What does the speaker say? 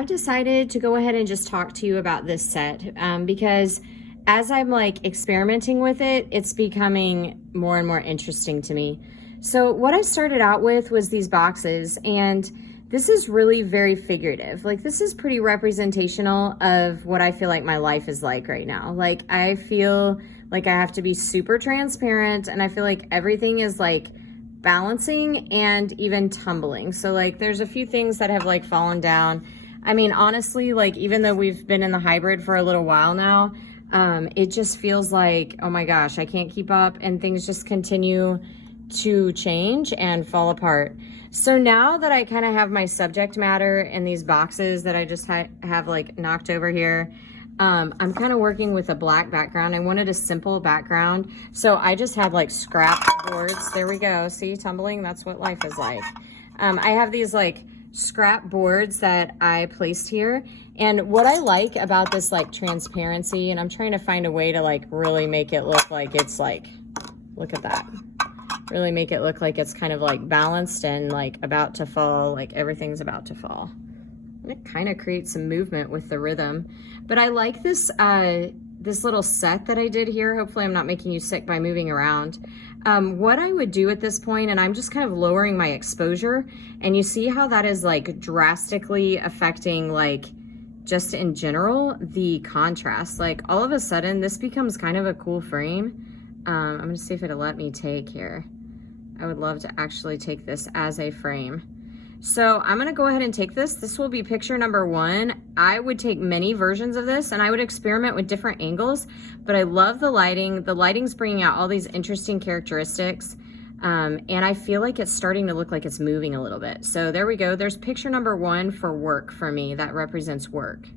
I've decided to go ahead and just talk to you about this set because as I'm like experimenting with it, it's becoming more and more interesting to me. So what I started out with was these boxes, and this is really very figurative. Like, this is pretty representational of what I feel like my life is like right now. Like, I feel like I have to be super transparent, and I feel like everything is like balancing and even tumbling. So like there's a few things that have like fallen down. I mean, honestly, like even though we've been in the hybrid for a little while now, it just feels like, oh my gosh, I can't keep up, and things just continue to change and fall apart. So now that I kind of have my subject matter in these boxes that I just have like knocked over here, I'm kind of working with a black background. I wanted a simple background. So I just had like scrap boards. There we go. See, tumbling, that's what life is like. I have these like scrap boards that I placed here. And what I like about this like transparency, and I'm trying to find a way to like really make it look like it's like, look at that. Really make it look like it's kind of like balanced and like about to fall, like everything's about to fall. It kind of creates some movement with the rhythm. But I like this this little set that I did here. Hopefully I'm not making you sick by moving around. What I would do at this point, and I'm just kind of lowering my exposure, and you see how that is like drastically affecting like just in general the contrast. Like all of a sudden this becomes kind of a cool frame. I'm gonna see if it'll let me take here. I would love to actually take this as a frame. So I'm gonna go ahead and take this. This will be picture number 1. I would take many versions of this and I would experiment with different angles, but I love the lighting. The lighting's bringing out all these interesting characteristics. And I feel like it's starting to look like it's moving a little bit. So there we go. There's picture number 1 for work for me. That represents work.